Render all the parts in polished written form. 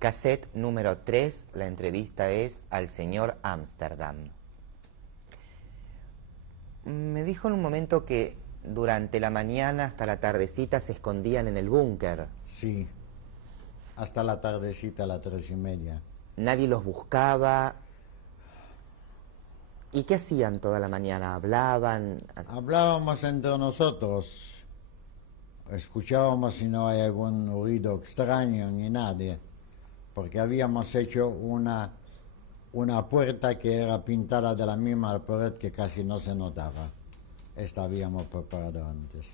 Cassette número 3, la entrevista es al señor Ámsterdam. Me dijo en un momento que durante la mañana hasta la tardecita se escondían en el búnker. Sí, hasta la tardecita, a las 3:30. Nadie los buscaba. ¿Y qué hacían toda la mañana? ¿Hablaban? Hablábamos entre nosotros, escuchábamos si no hay algún ruido extraño ni nadie, porque habíamos hecho una puerta que era pintada de la misma pared que casi no se notaba. Esta habíamos preparado antes.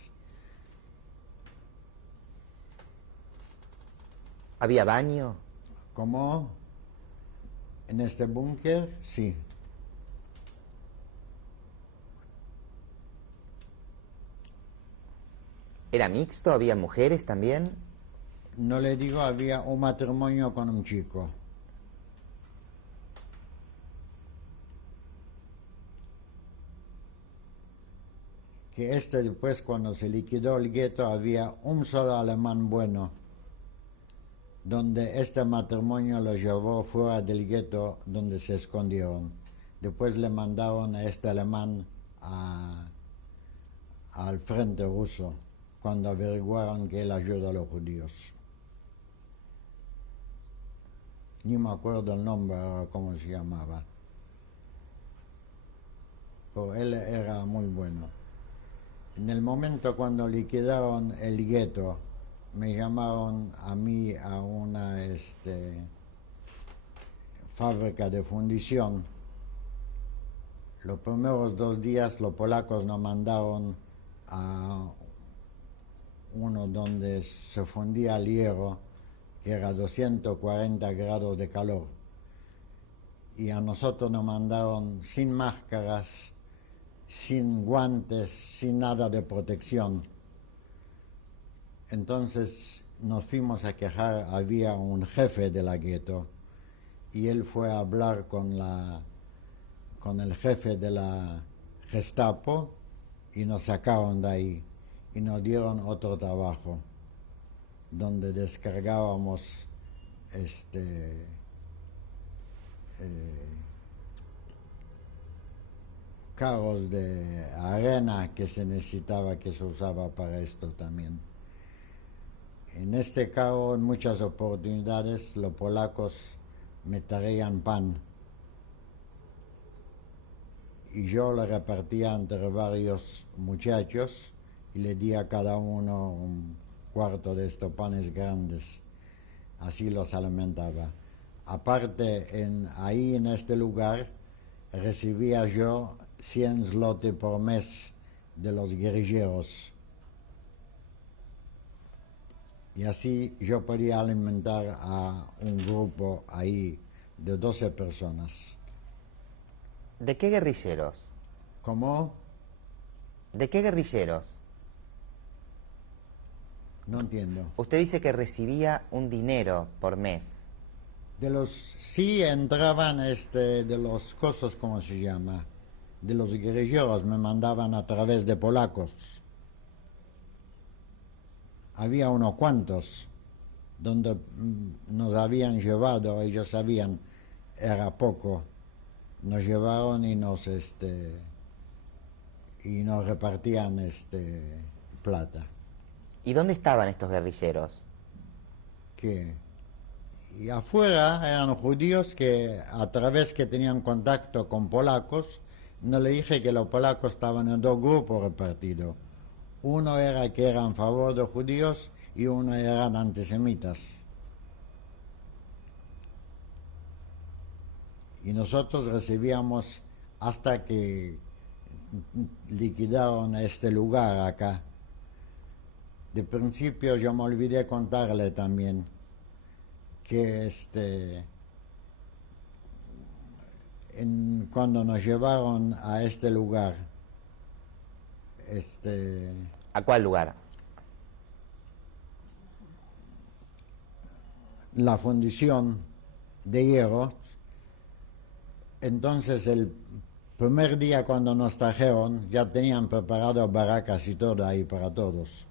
¿Había baño? ¿Cómo? ¿En este búnker? Sí. ¿Era mixto? ¿Había mujeres también? No le digo, había un matrimonio con un chico. Que después, cuando se liquidó el gueto, había un solo alemán bueno, donde este matrimonio lo llevó fuera del gueto donde se escondieron. Después le mandaron a este alemán al frente ruso, cuando averiguaron que él ayudó a los judíos. Ni me acuerdo el nombre, cómo se llamaba. Pero él era muy bueno. En el momento cuando liquidaron el gueto, me llamaron a mí a una fábrica de fundición. Los primeros 2 días los polacos nos mandaron a uno donde se fundía el hierro, que era 240 grados de calor. Y a nosotros nos mandaron sin máscaras, sin guantes, sin nada de protección. Entonces nos fuimos a quejar, había un jefe de la gueto, y él fue a hablar con el jefe de la Gestapo, y nos sacaron de ahí, y nos dieron otro trabajo, donde descargábamos carros de arena que se necesitaba, que se usaba para esto también. En este carro, en muchas oportunidades, los polacos me traían pan y yo lo repartía entre varios muchachos y le di a cada uno un cuarto de estos panes grandes. Así los alimentaba. Aparte, ahí en este lugar recibía yo 100 zloty por mes de los guerrilleros. Y así yo podía alimentar a un grupo ahí de 12 personas. ¿De qué guerrilleros? ¿Cómo? ¿De qué guerrilleros? No entiendo. Usted dice que recibía un dinero por mes. Sí entraban de los cosos, ¿cómo se llama? De los guerrilleros, me mandaban a través de polacos. Había unos cuantos donde nos habían llevado, ellos sabían, era poco, nos llevaron y nos repartían plata. ¿Y dónde estaban estos guerrilleros? Y afuera eran judíos que a través que tenían contacto con polacos, no le dije que los polacos estaban en 2 grupos repartidos. Uno era que eran a favor de judíos y uno eran antisemitas. Y nosotros recibíamos hasta que liquidaron este lugar acá. De principio yo me olvidé contarle también que cuando nos llevaron a este lugar, ¿A cuál lugar? la fundición de hierro, entonces el primer día cuando nos trajeron ya tenían preparado barracas y todo ahí para todos.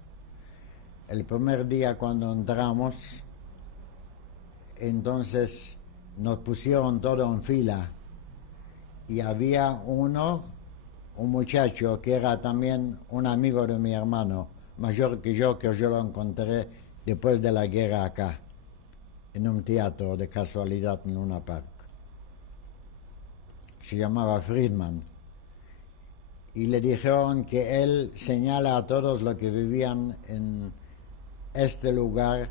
El primer día cuando entramos, Entonces nos pusieron todo en fila y había un muchacho que era también un amigo de mi hermano, mayor que yo lo encontré después de la guerra acá, en un teatro de casualidad en una parque. Se llamaba Friedman. Y le dijeron que él señala a todos los que vivían en este lugar,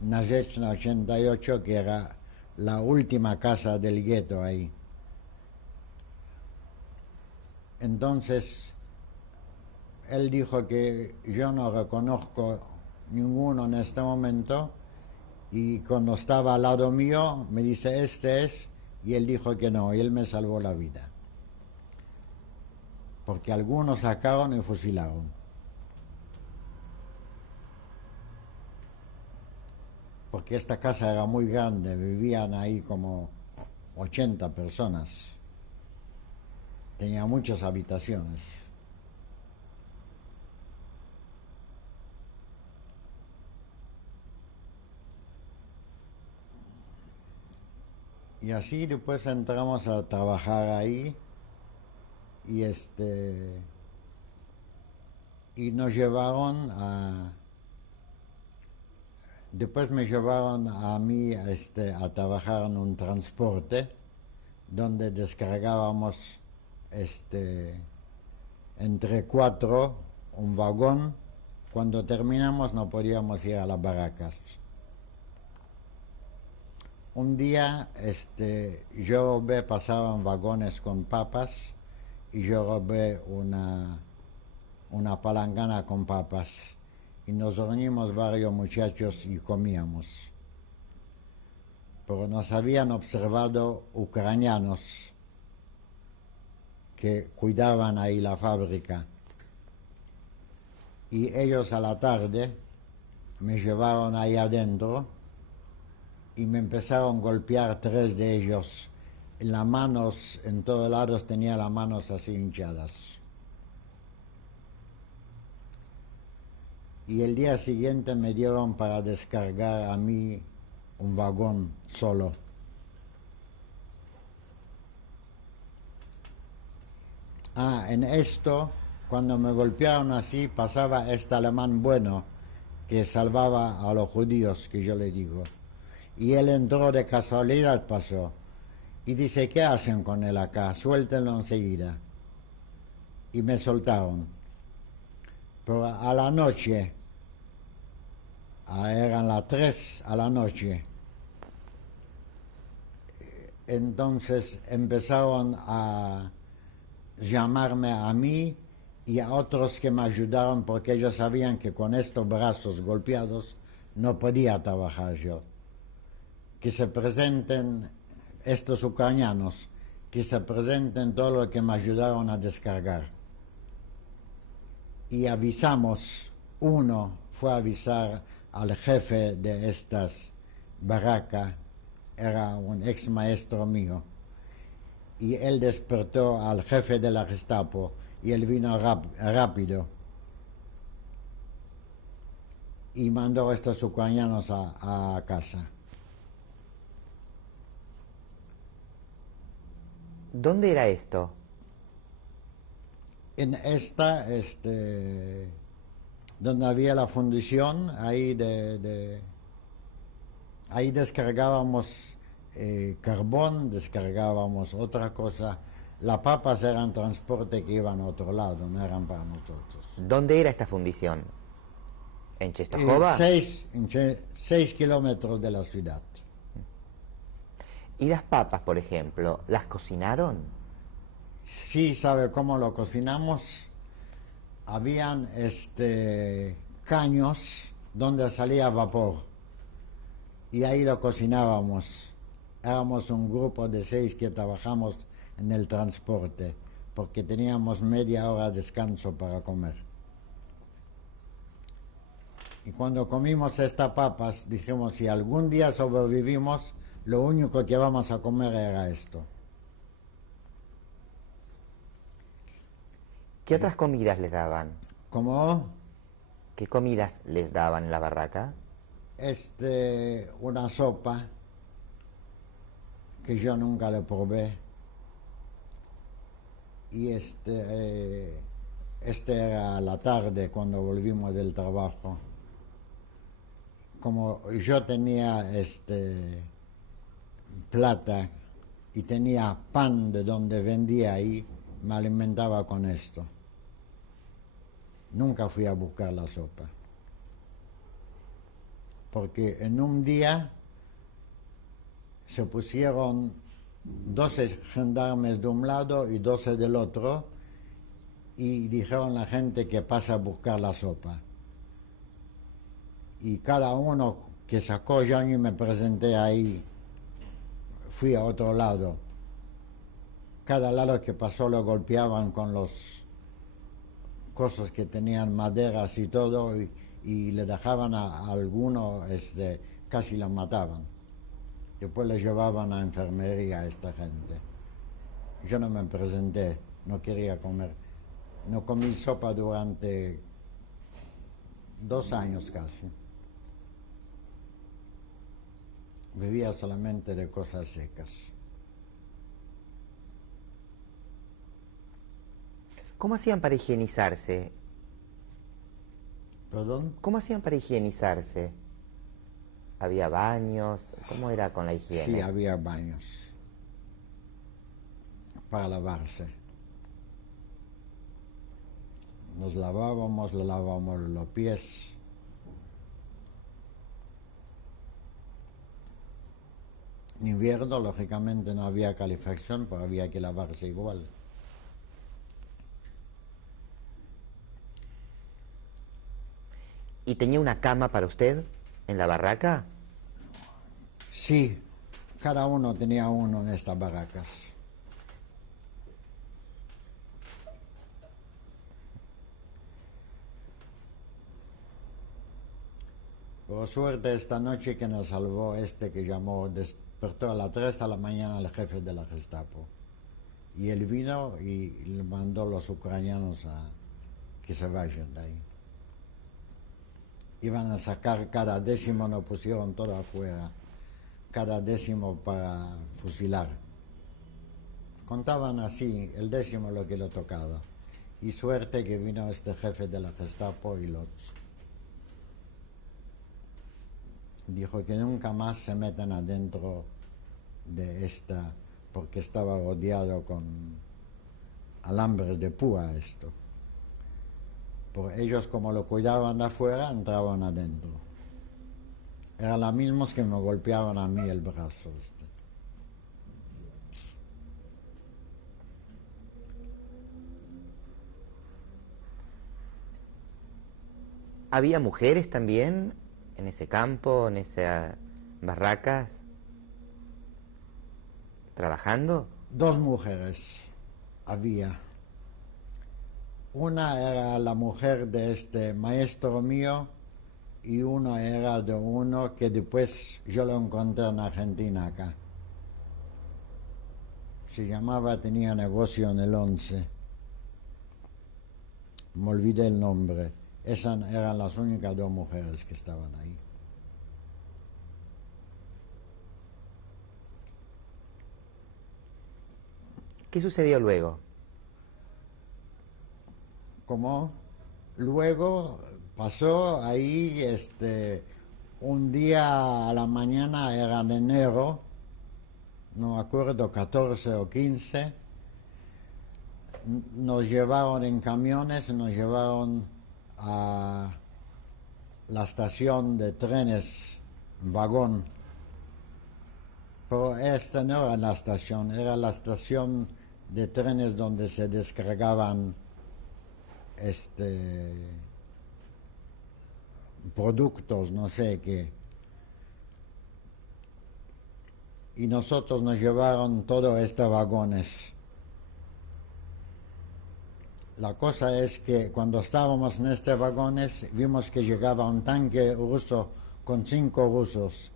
Narzecznie 88, que era la última casa del gueto ahí. Entonces, él dijo que yo no reconozco ninguno en este momento, y cuando estaba al lado mío me dice, este es, y él dijo que no, y él me salvó la vida. Porque algunos sacaron y fusilaron. Porque esta casa era muy grande, vivían ahí como 80 personas. Tenía muchas habitaciones. Y así después entramos a trabajar ahí y nos llevaron a... Después me llevaron a mí a trabajar en un transporte donde descargábamos entre 4 un vagón. Cuando terminamos no podíamos ir a las barracas. Un día yo pasaban vagones con papas y yo robé una palangana con papas. Y nos reunimos varios muchachos y comíamos. Pero nos habían observado ucranianos que cuidaban ahí la fábrica. Y ellos a la tarde me llevaron ahí adentro y me empezaron a golpear 3 de ellos. En las manos, en todos lados tenía las manos así hinchadas. Y el día siguiente me dieron para descargar a mí un vagón solo. En esto, cuando me golpearon así, pasaba este alemán bueno que salvaba a los judíos, que yo le digo. Y él entró de casualidad, pasó. Y dice, ¿qué hacen con él acá? Suéltenlo enseguida. Y me soltaron. Pero a la noche, eran las 3 a la noche, entonces empezaron a llamarme a mí y a otros que me ayudaron porque ellos sabían que con estos brazos golpeados no podía trabajar yo. Que se presenten estos ucranianos, que se presenten todos los que me ayudaron a descargar. Y avisamos, uno fue a avisar al jefe de estas barracas, era un ex maestro mío, y él despertó al jefe de la Gestapo y él vino rápido y mandó a estos ucranianos a casa. ¿Dónde era esto? En esta, donde había la fundición, ahí ahí descargábamos carbón, descargábamos otra cosa. Las papas eran transporte que iban a otro lado, no eran para nosotros. ¿Dónde era esta fundición? ¿En Czestochowa? 6 kilómetros de la ciudad. ¿Y las papas, por ejemplo, las cocinaron? Sí, ¿sabe cómo lo cocinamos? Habían caños donde salía vapor y ahí lo cocinábamos. Éramos un grupo de 6 que trabajamos en el transporte porque teníamos media hora de descanso para comer. Y cuando comimos estas papas dijimos, si algún día sobrevivimos, lo único que vamos a comer era esto. ¿Qué otras comidas les daban? ¿Cómo? ¿Qué comidas les daban en la barraca? Una sopa que yo nunca le probé. Y era la tarde cuando volvimos del trabajo. Como yo tenía plata y tenía pan de donde vendía ahí, me alimentaba con esto. Nunca fui a buscar la sopa. Porque en un día se pusieron 12 gendarmes de un lado y 12 del otro y dijeron a la gente que pasa a buscar la sopa. Y cada uno que sacó, yo ni me presenté ahí, fui a otro lado. Cada lado que pasó lo golpeaban con los cosas que tenían maderas y todo y le dejaban a alguno, casi lo mataban. Después le llevaban a enfermería a esta gente. Yo no me presenté, no quería comer. No comí sopa durante 2 años casi. Vivía solamente de cosas secas. ¿Cómo hacían para higienizarse? ¿Perdón? ¿Cómo hacían para higienizarse? ¿Había baños? ¿Cómo era con la higiene? Sí, había baños para lavarse. Nos lavábamos, le lavábamos los pies. En invierno, lógicamente, no había calefacción, pero había que lavarse igual. ¿Y tenía una cama para usted en la barraca? Sí, cada uno tenía uno en estas barracas. Por suerte, esta noche que nos salvó que llamó, despertó a las 3 de la mañana el jefe de la Gestapo. Y él vino y le mandó a los ucranianos a que se vayan de ahí. Iban a sacar cada décimo, nos pusieron todo afuera, cada décimo para fusilar. Contaban así, el décimo lo que le tocaba. Y suerte que vino este jefe de la Gestapo y los dijo que nunca más se metan adentro de esta, porque estaba rodeado con alambres de púa esto. Por ellos, como lo cuidaban de afuera, entraban adentro. Eran los mismos que me golpeaban a mí el brazo. ¿Había mujeres también en ese campo, en esas barracas, trabajando? 2 mujeres había. Una era la mujer de este maestro mío y una era de uno que después yo lo encontré en Argentina acá. Se llamaba, tenía negocio en el 11. Me olvidé el nombre. Esas eran las únicas 2 mujeres que estaban ahí. ¿Qué sucedió luego? Como luego pasó ahí un día a la mañana, era de enero, no me acuerdo, 14 o 15, nos llevaron en camiones, nos llevaron a la estación de trenes, vagón, pero esta no era la estación, era la estación de trenes donde se descargaban productos, no sé qué. Y nosotros nos llevaron todos estos vagones. La cosa es que cuando estábamos en estos vagones vimos que llegaba un tanque ruso con 5 rusos.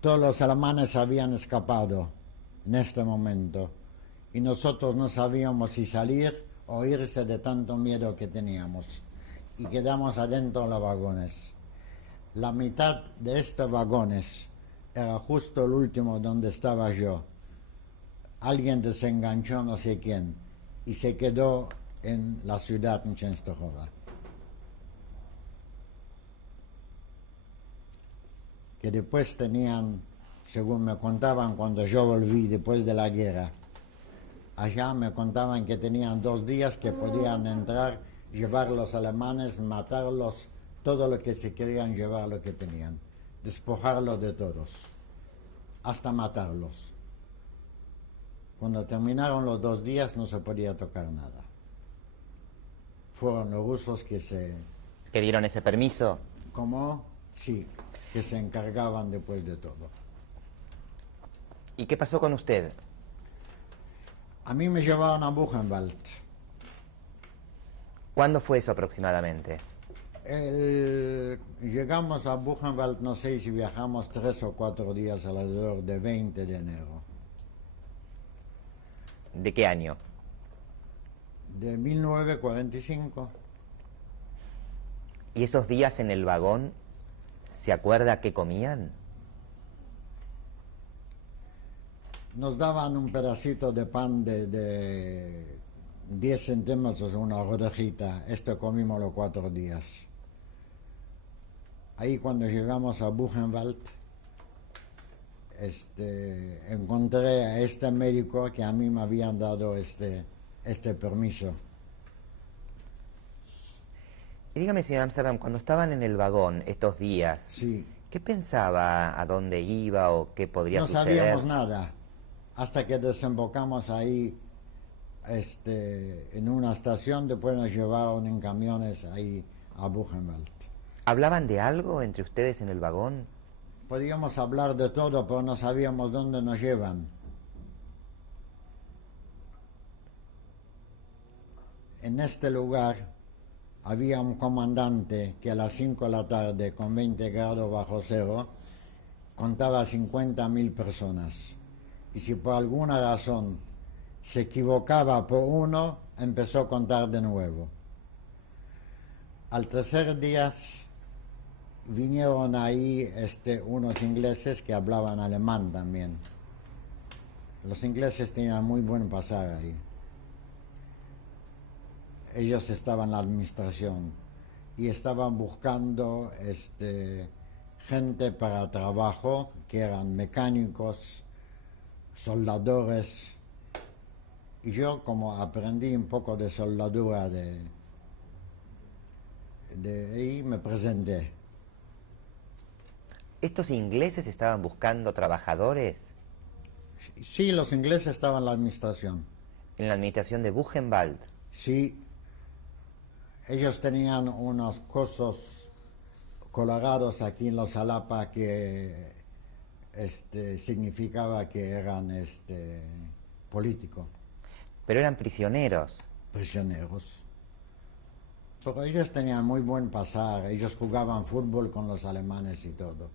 Todos los alemanes habían escapado en este momento y nosotros no sabíamos si salir o irse de tanto miedo que teníamos. Y quedamos adentro de los vagones. La mitad de estos vagones era justo el último donde estaba yo. alguien desenganchó no sé quién y se quedó en la ciudad en Częstochowa. Que después tenían, según me contaban cuando yo volví después de la guerra, allá me contaban que tenían 2 días que podían entrar, llevar los alemanes, matarlos, todo lo que se querían llevar, lo que tenían, despojarlos de todos, hasta matarlos. Cuando terminaron los 2 días no se podía tocar nada. Fueron los rusos que se... ¿Que dieron ese permiso? ¿Cómo? Sí, que se encargaban después de todo. ¿Y qué pasó con usted? A mí me llevaron a Buchenwald. ¿Cuándo fue eso aproximadamente? Llegamos a Buchenwald, no sé si viajamos 3 o 4 días, alrededor de 20 de enero. ¿De qué año? De 1945. ¿Y esos días en el vagón, se acuerda qué comían? Nos daban un pedacito de pan de 10 centímetros, una rodejita. Esto comimos los 4 días. Ahí cuando llegamos a Buchenwald, encontré a este médico que a mí me habían dado este permiso. Y dígame, señor Amsterdam, cuando estaban en el vagón estos días, Sí. ¿qué pensaba a dónde iba o qué podría No suceder? sabíamos nada, hasta que desembocamos ahí en una estación, después nos llevaron en camiones ahí a Buchenwald. ¿Hablaban de algo entre ustedes en el vagón? Podíamos hablar de todo, pero no sabíamos dónde nos llevan. En este lugar había un comandante que a las 5 de la tarde, con 20 grados bajo cero, contaba 50.000 personas. Y si por alguna razón se equivocaba por uno, empezó a contar de nuevo. Al tercer día vinieron ahí unos ingleses que hablaban alemán también. Los ingleses tenían muy buen pasar ahí. Ellos estaban en la administración y estaban buscando gente para trabajo, que eran mecánicos, soldadores. Y yo, como aprendí un poco de soldadura de ahí, me presenté. ¿Estos ingleses estaban buscando trabajadores Sí, los ingleses estaban en la administración. en la administración de Buchenwald? Sí, ellos tenían unos cosos colorados aquí en los Alapa que significaba que eran políticos, Pero eran prisioneros. prisioneros. Pero ellos tenían muy buen pasar, ellos jugaban fútbol con los alemanes y todo.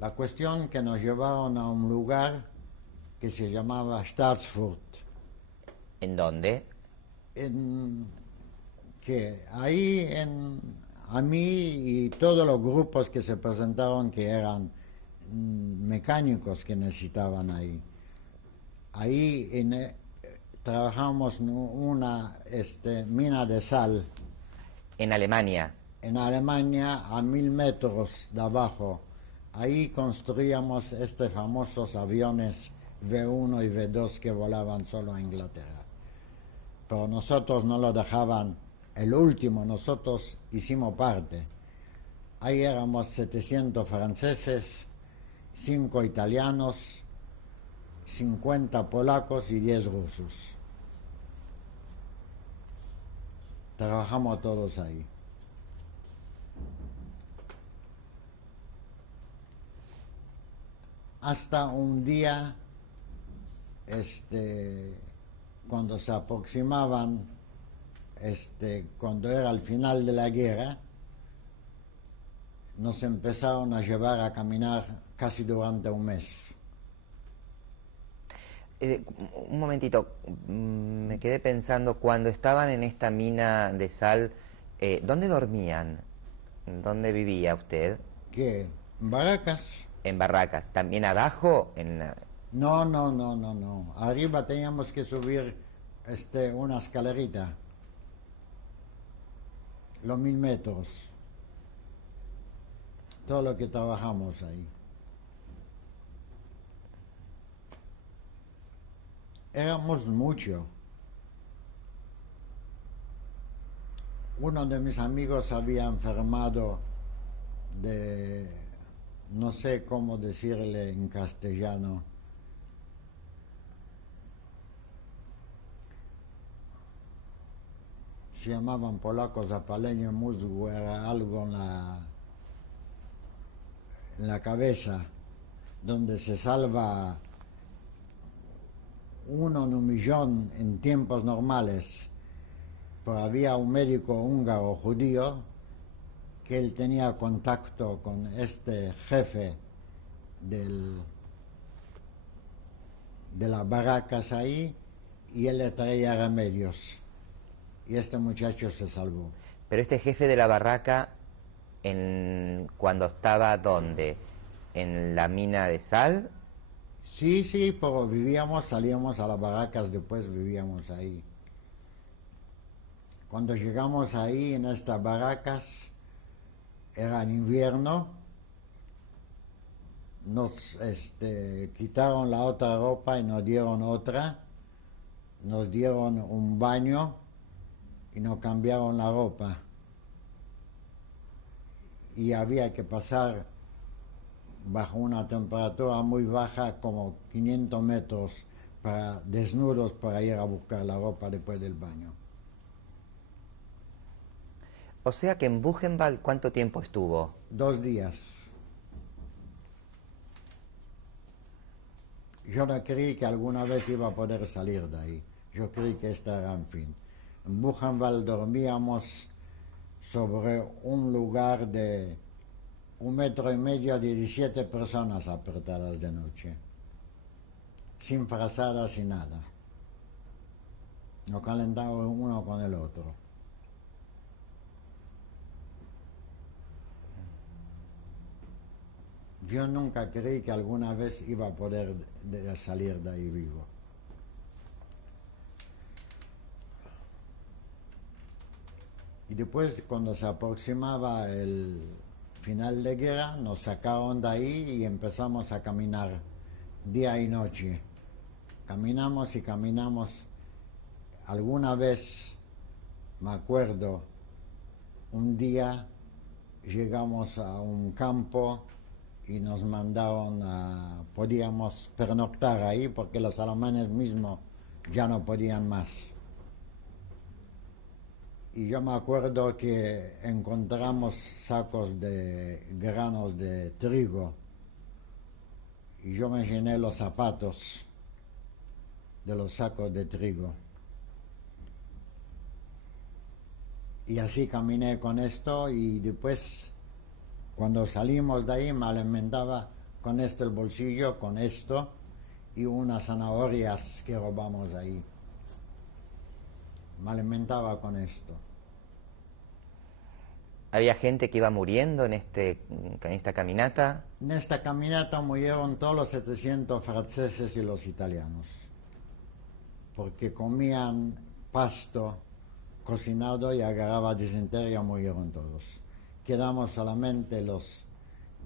La cuestión que nos llevaron a un lugar que se llamaba Staatsfurt, ¿En dónde? que ahí a mí y todos los grupos que se presentaron que eran mecánicos que necesitaban ahí. Ahí trabajamos en una mina de sal En Alemania. en Alemania a 1000 metros de abajo. Ahí construíamos famosos aviones V1 y V2 que volaban solo a Inglaterra. Pero nosotros no lo dejaban el último, nosotros hicimos parte. Ahí éramos 700 franceses, 5 italianos, 50 polacos y 10 rusos. Trabajamos todos ahí. Hasta un día, cuando se aproximaban, cuando era el final de la guerra, nos empezaron a llevar a caminar casi durante un mes. Un momentito, me quedé pensando, cuando estaban en esta mina de sal, ¿dónde dormían? ¿Dónde vivía usted? ¿Qué? ¿En barracas? En barracas. ¿También abajo? No, no, no, no, no. Arriba teníamos que subir una escalerita. Los 1000 metros. Todo lo que trabajamos ahí. Éramos mucho. Uno de mis amigos había enfermado de, no sé cómo decirle en castellano, se llamaban polacos zapalenie mózgu, era algo en la cabeza, donde se salva uno en 1.000.000 en tiempos normales. Pero había un médico húngaro judío que él tenía contacto con este jefe de las barracas ahí y él le traía remedios. Y este muchacho se salvó. Pero este jefe de la barraca, cuando estaba, ¿dónde? ¿En la mina de sal? Sí, sí, pero salíamos a las barracas, después vivíamos ahí. Cuando llegamos ahí en estas barracas, era en invierno, nos quitaron la otra ropa y nos dieron otra, nos dieron un baño y nos cambiaron la ropa. Y había que pasar bajo una temperatura muy baja, como 500 metros, desnudos para ir a buscar la ropa después del baño. O sea que en Buchenwald, ¿cuánto tiempo estuvo? 2 días. Yo no creí que alguna vez iba a poder salir de ahí. Yo creí que este era el fin. En Buchenwald dormíamos sobre un lugar de 1,5 metros, 17 personas apretadas de noche, sin frazadas, sin nada. Nos calentamos uno con el otro. Yo nunca creí que alguna vez iba a poder salir de ahí vivo. Y después, cuando se aproximaba el final de guerra, nos sacaron de ahí y empezamos a caminar día y noche. Caminamos y caminamos. Alguna vez, me acuerdo, un día llegamos a un campo y nos mandaron podíamos pernoctar ahí porque los alemanes mismos ya no podían más. Y yo me acuerdo que encontramos sacos de granos de trigo y yo me llené los zapatos de los sacos de trigo. Y así caminé con esto y después, cuando salimos de ahí, me alimentaba con el bolsillo, con esto y unas zanahorias que robamos ahí. Me alimentaba con esto. ¿Había gente que iba muriendo en esta caminata? En esta caminata murieron todos los 700 franceses y los italianos, porque comían pasto cocinado y agarraba disentería, murieron todos. Quedamos solamente los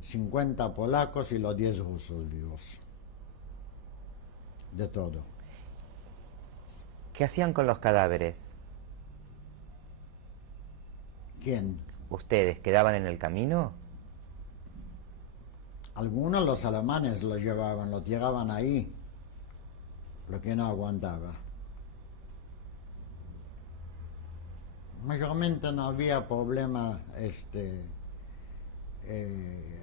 50 polacos y los 10 rusos vivos. De todo. ¿Qué hacían con los cadáveres? ¿Quién? ¿Ustedes quedaban en el camino? Algunos los alemanes los llevaban, los tiraban ahí, lo que no aguantaba. Mayormente no había problema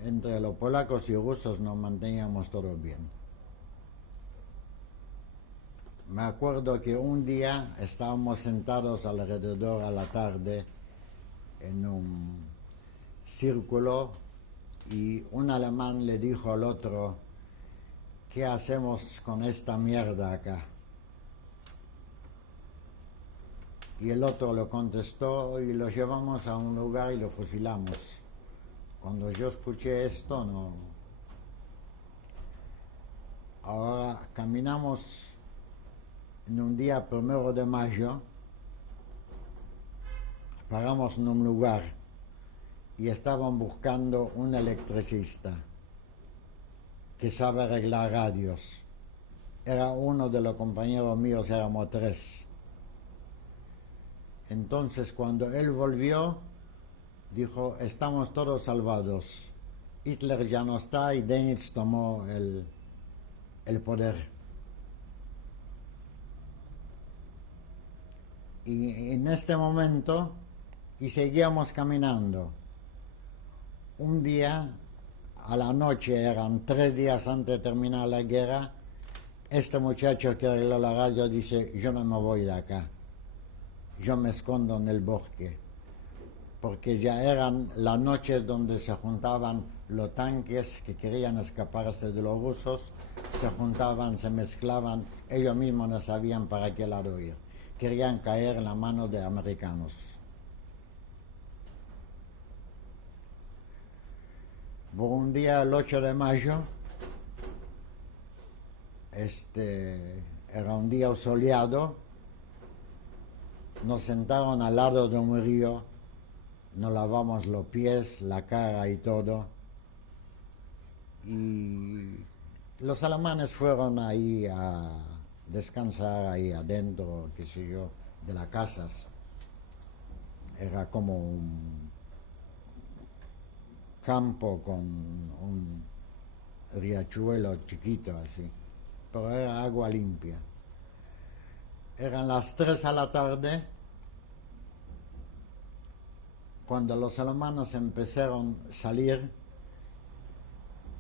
entre los polacos y rusos, nos manteníamos todos bien. Me acuerdo que un día estábamos sentados alrededor a la tarde en un círculo y un alemán le dijo al otro: ¿qué hacemos con esta mierda acá? Y el otro lo contestó y lo llevamos a un lugar y lo fusilamos. Cuando yo escuché esto, Ahora caminamos en un día 1 de mayo, paramos en un lugar y estaban buscando un electricista que sabe arreglar radios. Era uno de los compañeros míos, éramos 3. Entonces cuando él volvió, dijo, estamos todos salvados. Hitler ya no está y Dönitz tomó el poder. Y en este momento, y seguíamos caminando. Un día, a la noche, eran 3 días antes de terminar la guerra, este muchacho que arregló la radio dice, yo no me voy de acá, yo me escondo en el bosque, porque ya eran las noches donde se juntaban los tanques que querían escaparse de los rusos, se juntaban, se mezclaban, ellos mismos no sabían para qué lado ir, querían caer en la mano de americanos. Por un día, el 8 de mayo, era un día soleado, nos sentaron al lado de un río, nos lavamos los pies, la cara y todo, y los alemanes fueron ahí a descansar ahí adentro, qué sé yo, de las casas. Era como un campo con un riachuelo chiquito así, pero era agua limpia. Eran las 3 de la tarde cuando los alemanes empezaron a salir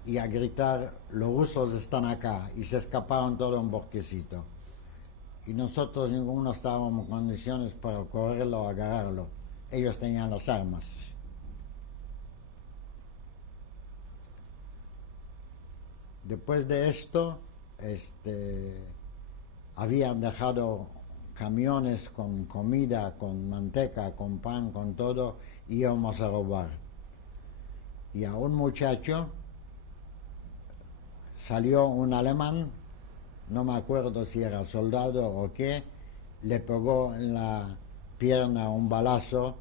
y a gritar, los rusos están acá, y se escaparon todo un bosquecito. Y nosotros ninguno estábamos en condiciones para correrlo o agarrarlo. Ellos tenían las armas. Después de esto, habían dejado camiones con comida, con manteca, con pan, con todo, y íbamos a robar. Y a un muchacho salió un alemán, no me acuerdo si era soldado o qué, le pegó en la pierna un balazo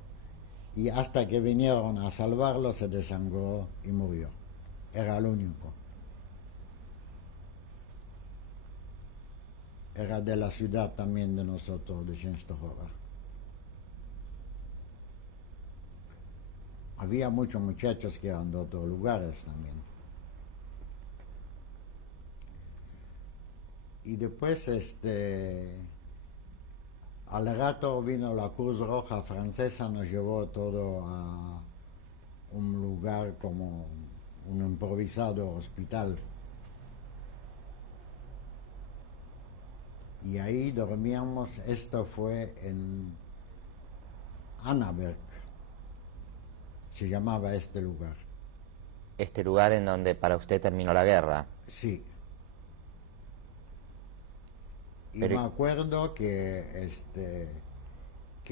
y hasta que vinieron a salvarlo se desangró y murió. Era el único. Era de la ciudad también de nosotros, de Częstochowa. Había muchos muchachos que eran de otros lugares también. Y después, al rato vino la Cruz Roja francesa, nos llevó todo a un lugar como un improvisado hospital. Y ahí dormíamos, esto fue en Annaberg, se llamaba este lugar. Este lugar en donde para usted terminó la guerra. Sí. Y Pero- me acuerdo que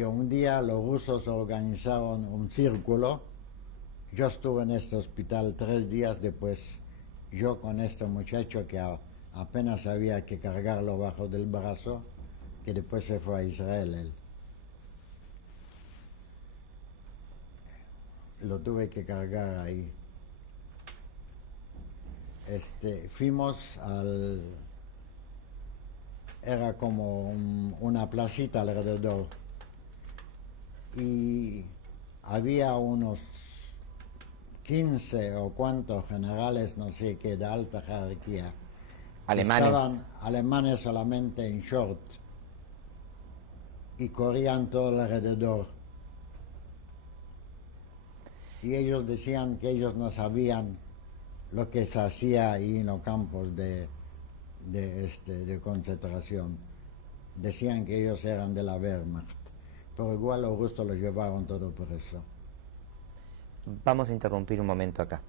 un día los rusos organizaron un círculo. Yo estuve en este hospital 3 días después, yo con este muchacho que apenas había que cargarlo bajo del brazo, que después se fue a Israel él. Lo tuve que cargar ahí. Fuimos era como una placita alrededor y había unos 15 o cuantos generales, no sé qué, de alta jerarquía. Alemanes. Estaban alemanes solamente en short y corrían todo alrededor. Y ellos decían que ellos no sabían lo que se hacía ahí en los campos de concentración. Decían que ellos eran de la Wehrmacht, pero igual los rusos los llevaron todo por eso. Vamos a interrumpir un momento acá.